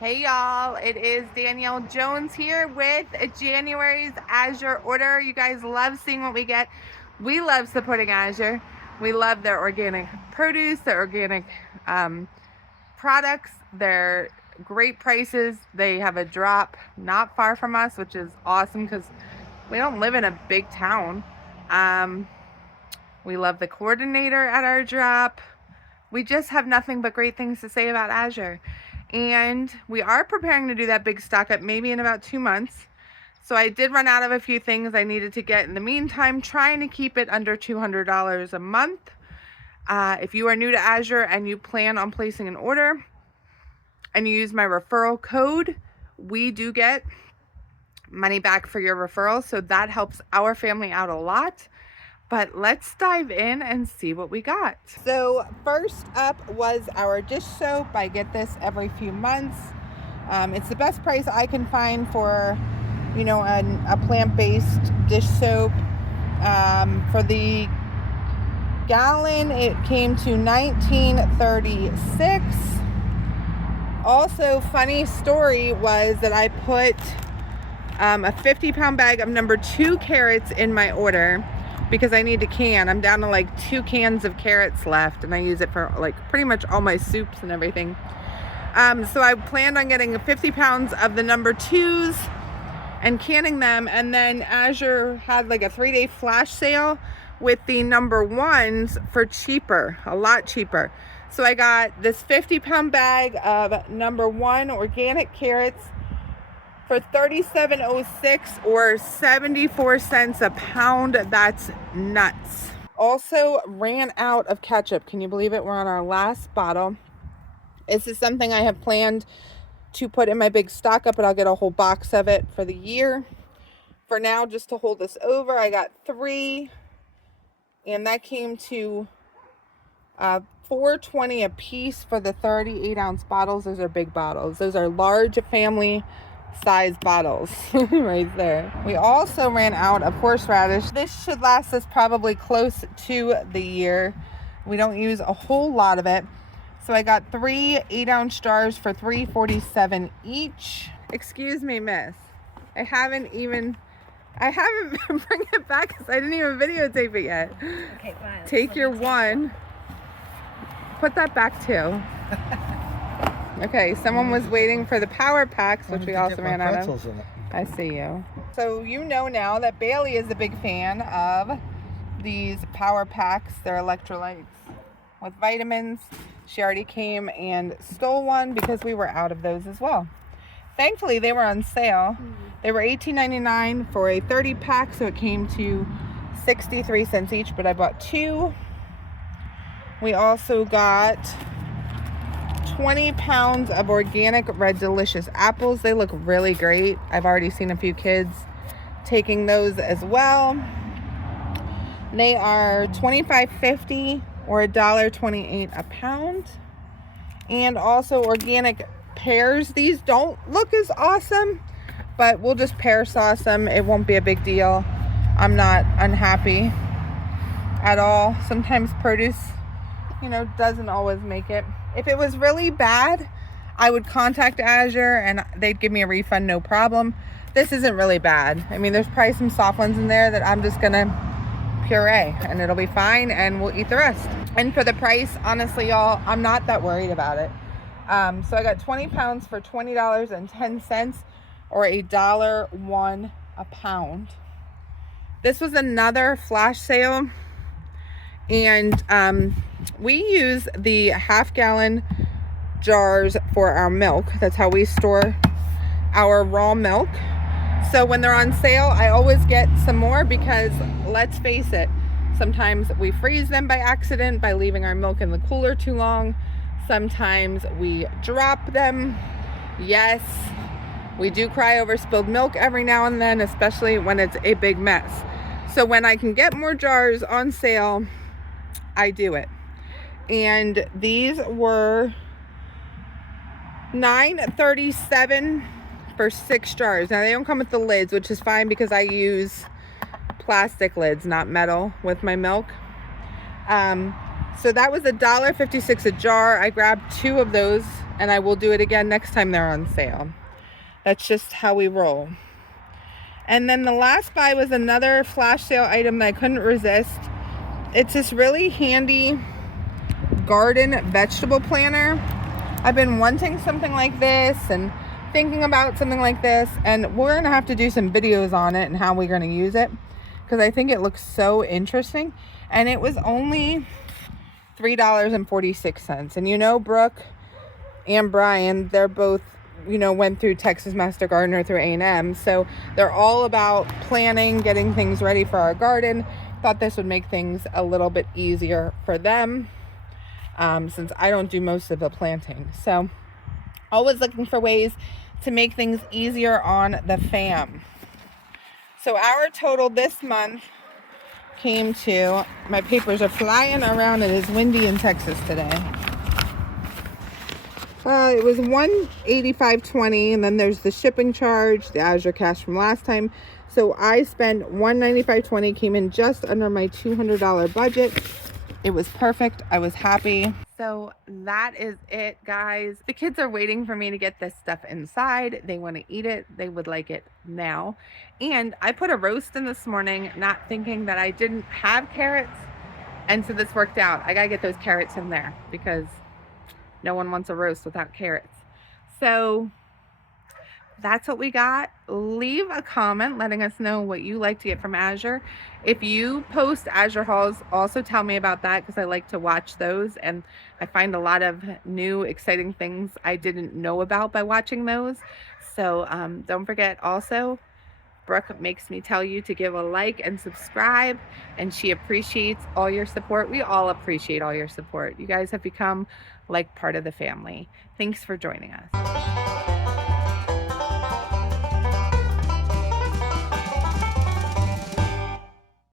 Hey y'all, it is Danielle Jones here with January's Azure order. You guys love seeing what we get. We love supporting Azure. We love their organic produce, their organic products, their great prices. They have a drop not far from us, which is awesome because we don't live in a big town. We love the coordinator at our drop. We just have nothing but great things to say about Azure. And we are preparing to do that big stock up maybe in about 2 months. So I did run out of a few things I needed to get in the meantime, trying to keep it under $200 a month. If you are new to Azure and you plan on placing an order and you use my referral code, we do get money back for your referral. So that helps our family out a lot. But let's dive in and see what we got. So first up was our dish soap. I get this every few months. It's the best price I can find for, a plant-based dish soap. For the gallon, it came to $19.36. Also, funny story was that I put a 50-pound bag of number 2 carrots in my order, because I need to can. I'm down to like 2 cans of carrots left, and I use it for like pretty much all my soups and everything. So I planned on getting 50 pounds of the number 2s and canning them, and then Azure had like a 3-day flash sale with the number 1s for cheaper, a lot cheaper. So I got this 50-pound bag of number 1 organic carrots for $37.06 or 74 cents a pound. That's nuts. Also ran out of ketchup. Can you believe it? We're on our last bottle. This is something I have planned to put in my big stock up, but I'll get a whole box of it for the year. For now, just to hold this over, I got 3, and that came to $4.20 a piece for the 38-ounce bottles. Those are big bottles. Those are large family size bottles right there. We also ran out of horseradish. This should last us probably close to the year. We don't use a whole lot of it. So I got 3 8-ounce jars for $3.47 each. Excuse me, miss. I haven't bring it back because I didn't even videotape it yet. Okay, fine. Take your one. Put that back too. Okay, someone was waiting for the power packs, which we also ran out of. I see you. So you know now that Bailey is a big fan of these power packs. They're electrolytes with vitamins. She already came and stole one because we were out of those as well. Thankfully, they were on sale. They were $18.99 for a 30-pack, so it came to 63 cents each, but I bought 2. We also got 20 pounds of organic red delicious apples. They look really great. I've already seen a few kids taking those as well. They are $25.50 or $1.28 a pound. And also organic pears. These don't look as awesome, but we'll just pear sauce them. It won't be a big deal. I'm not unhappy at all. Sometimes produce, doesn't always make it. If it was really bad, I would contact Azure and they'd give me a refund, no problem. This isn't really bad. I mean, there's probably some soft ones in there that I'm just gonna puree and it'll be fine and we'll eat the rest. And for the price, honestly, y'all, I'm not that worried about it. So I got 20 pounds for $20.10 or $1.01 a pound. This was another flash sale, and we use the half-gallon jars for our milk. That's how we store our raw milk. So when they're on sale, I always get some more because, let's face it, sometimes we freeze them by accident by leaving our milk in the cooler too long. Sometimes we drop them. Yes, we do cry over spilled milk every now and then, especially when it's a big mess. So when I can get more jars on sale, I do it. And these were $9.37 for 6 jars. Now they don't come with the lids, which is fine because I use plastic lids, not metal, with my milk. So that was $1.56 a jar. I grabbed 2 of those and I will do it again next time they're on sale. That's just how we roll. And then the last buy was another flash sale item that I couldn't resist. It's this really handy garden vegetable planner. I've been wanting something like this and thinking about something like this, and we're gonna have to do some videos on it and how we're gonna use it, because I think it looks so interesting. And it was only $3.46. And you know, Brooke and Brian, they're both, you know, went through Texas Master Gardener through A&M, so they're all about planning, getting things ready for our garden. Thought this would make things a little bit easier for them, since I don't do most of the planting. So always looking for ways to make things easier on the fam. So our total this month came to, my papers are flying around, it is windy in Texas today. It was $185.20, and then there's the shipping charge, the Azure cash from last time. So I spent $195.20, came in just under my $200 budget. It was perfect. I was happy. So that is it, guys. The kids are waiting for me to get this stuff inside. They want to eat it. They would like it now. And I put a roast in this morning, not thinking that I didn't have carrots. And so this worked out. I got to get those carrots in there because no one wants a roast without carrots. So that's what we got. Leave a comment letting us know what you like to get from Azure. If you post Azure hauls, also tell me about that, because I like to watch those, and I find a lot of new exciting things I didn't know about by watching those. So don't forget, also Brooke makes me tell you to give a like and subscribe, and she appreciates all your support. We all appreciate all your support. You guys have become like part of the family. Thanks for joining us.